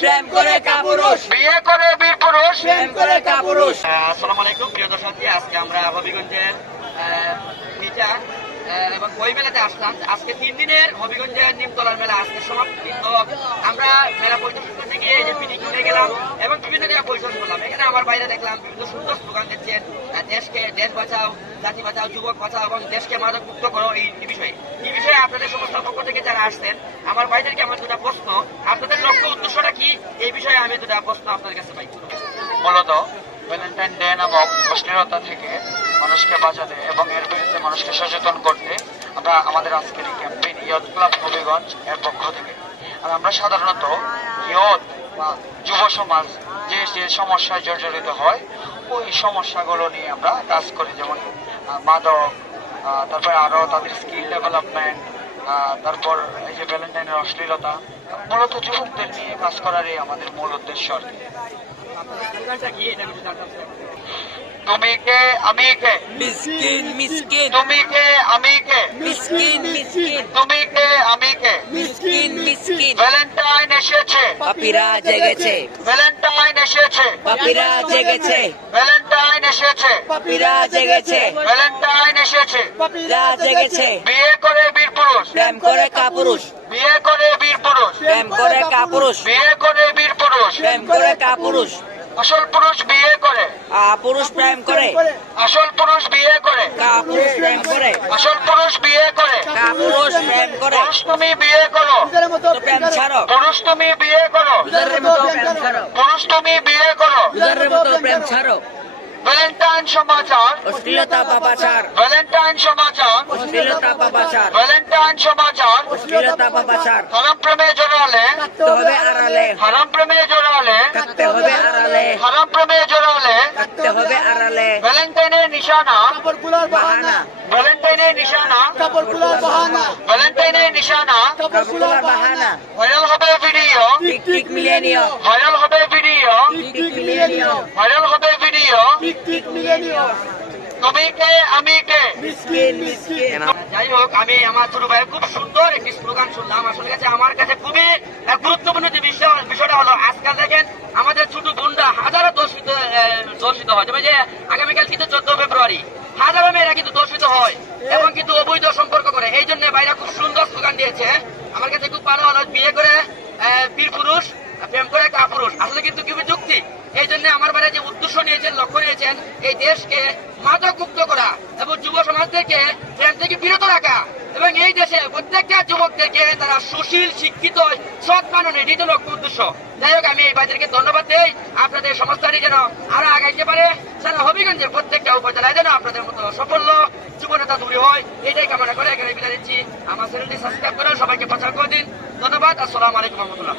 প্রেম করে কাপুরুষ, বিয়ে করে বীর পুরুষ। প্রেম করে কাপুরুষ। আসসালামু আলাইকুম প্রিয় দর্শক, আজকে আমরা হবিগঞ্জের নিচা এবং ওই মেলাতে আসলাম। আজকে 3 দিনের হবিগঞ্জের নিমতলার মেলা আজকে সমাপ্তি। তো আমরা মেলা পরিদর্শন করতে গিয়ে এই যে পিকনিক করে গেলাম এবং বিভিন্ন জায়গায় পরিদর্শন করলাম। এখানে আমার বাইরে দেখলাম বিভিন্ন সুন্দর স্লোগান দিচ্ছেন, দেশকে দেশ বাঁচাও, জাতি বাঁচাও, যুবক বাঁচাও এবং দেশকে মাদক মুক্ত করো। এই বিষয়ে আপনাদের সমস্ত পক্ষ থেকে যারা আসছেন, আমার বাইরেকে আমার দুটা প্রশ্ন, আপনাদের লক্ষ্য উদ্দেশ্যটা কি, এই বিষয়ে আমি দুটা প্রশ্ন আপনাদের কাছে পাই। মূলত ভ্যালেন্টাইন ডে নামক অশ্লীলতা থেকে মানুষকে বাঁচাতে এবং এর বিরুদ্ধে মানুষকে সচেতন করতে আমরা আমাদের আজকের এই ক্যাম্পেইন ইয়ুথ ক্লাব হবিগঞ্জ এর পক্ষ থেকে। আর আমরা সাধারণত ইয়ুথ বা যুব সমাজ যে যে সমস্যায় জর্জরিত হয় ওই সমস্যাগুলো নিয়ে আমরা কাজ করি, যেমন মাদক, তারপরে আরো তাদের স্কিল ডেভেলপমেন্ট, তারপর এই যে ভ্যালেন্টাইনের অশ্লীলতা, মূলত যুবকদের নিয়ে কাজ করারই আমাদের মূল উদ্দেশ্য আর কি। তুমি কে আমি কে, মিসকিন মিসকিন, তুমি কে আমি কে, মিসকিন মিসকিন, তুমি কে আমি কে। মিসকিন মিসকিন। ভ্যালেন্টাইন এসেছে, পাপীরা জেগেছে, ভ্যালেন্টাইন এসেছে, পাপীরা জেগেছে, ভ্যালেন্টাইন এসেছে, পাপীরা জেগেছে, ভ্যালেন্টাইন এসেছে। পাপীরা জেগেছে। বিয়ে করে বীর পুরুষ, প্রেম করে কাপুরুষ, বিয়ে করে বীর পুরুষ, প্রেম করে কাপুরুষ, বিয়ে করে বীর পুরুষ। প্রেম করে কাপুরুষ। আসল পুরুষ বিয়ে করে, পুরুষ প্রেম করে, আসল পুরুষ বিয়ে করে, কাপুরুষ প্রেম করে, আসল পুরুষ বিয়ে করে। কাপুরুষ প্রেম করে। পুরুষ তুমি বিয়ে করো, তো প্রেম ছাড়ো, পুরুষ তুমি বিয়ে করো, দুধারের মতো প্রেম ছাড়ো, পুরুষ তুমি বিয়ে করো। দুধারের মতো প্রেম ছাড়ো। ভ্যালেন্টাইন সমাচার, অশ্লীলতা পাপাচার, ভ্যালেন্টাইন সমাচার, অশ্লীলতা পাপাচার, ভ্যালেন্টাইন সমাচার। অশ্লীলতা পাপাচার। হারাম প্রেমে জড়ালে, থাকতে হবে আড়ালে, হারাম প্রেমে জড়ালে, থাকতে হবে আড়ালে, হারাম প্রেমে জড়ালে। থাকতে হবে আড়ালে। ভ্যালেন্টাইনের নিশানা, বাহানা, ভ্যালেন্টাইনের নিশানা, ভ্যালেন্টাইনের নিশানা। কাপড় বাহানা। ভাইরাল হবে ভিডিও, টিক টিক মিলিয়ে নিও, ভাইরাল হবে ভিডিও, টিক টিক মিলিয়ে নিও, ভাইরাল হবে ভিডিও। তুমি কে আমি কে। মিসকিন মিসকিন। যাই হোক, আমি আমার ছোট ভাইয়ের খুব সুন্দর একটি স্লোগান শুনলাম। আসলে আমার কাছে খুবই গুরুত্বপূর্ণ যে বিষয়টা হলো, আজকাল দেখেন আমাদের ছোট বোনরা হাজারো দর্শিত হয়। তবে যে আগামীকাল কিন্তু 14 ফেব্রুয়ারি হাজারো মেয়েরা কিন্তু দর্শিত হয় এবং কিন্তু অবৈধ সম্পর্ক করে। এই জন্য ভাইরা খুব সুন্দর স্লোগান দিয়েছে, আমার কাছে খুব ভালো হলো। বিয়ে করে বীর পুরুষ, প্রেম করে কাপুরুষ। আসলে কিন্তু খুবই যুক্তি। এই জন্য আমার বাইরে যে উদ্দেশ্য নিয়েছেন, লক্ষ্য নিয়েছেন, এই দেশকে মাদক মুক্ত করা এবং যুব সমাজদেরকে প্রেম থেকে বিরত রাখা এবং এই দেশে প্রত্যেকটা যুবকদেরকে তারা সুশীল, শিক্ষিত, সৎ মানুষ, এটি তো লক্ষ্য উদ্দেশ্য। যাই হোক, আমি এই ভাইদেরকে ধন্যবাদ দেই। আপনাদের সংস্থাটি যেন আরো আগাইতে পারে, সারা হবিগঞ্জের প্রত্যেকটা উপজেলায় যেন আপনাদের মতো সাফল্য যুবনেতা দূরে হয়, এটাই কামনা করে এখানে বিদায় দিচ্ছি। আমার চ্যানেলটি সাবস্ক্রাইব করে সবাইকে প্রচার করে দিন। ধন্যবাদ। আসসালামু আলাইকুম রহমতুল্লাহ।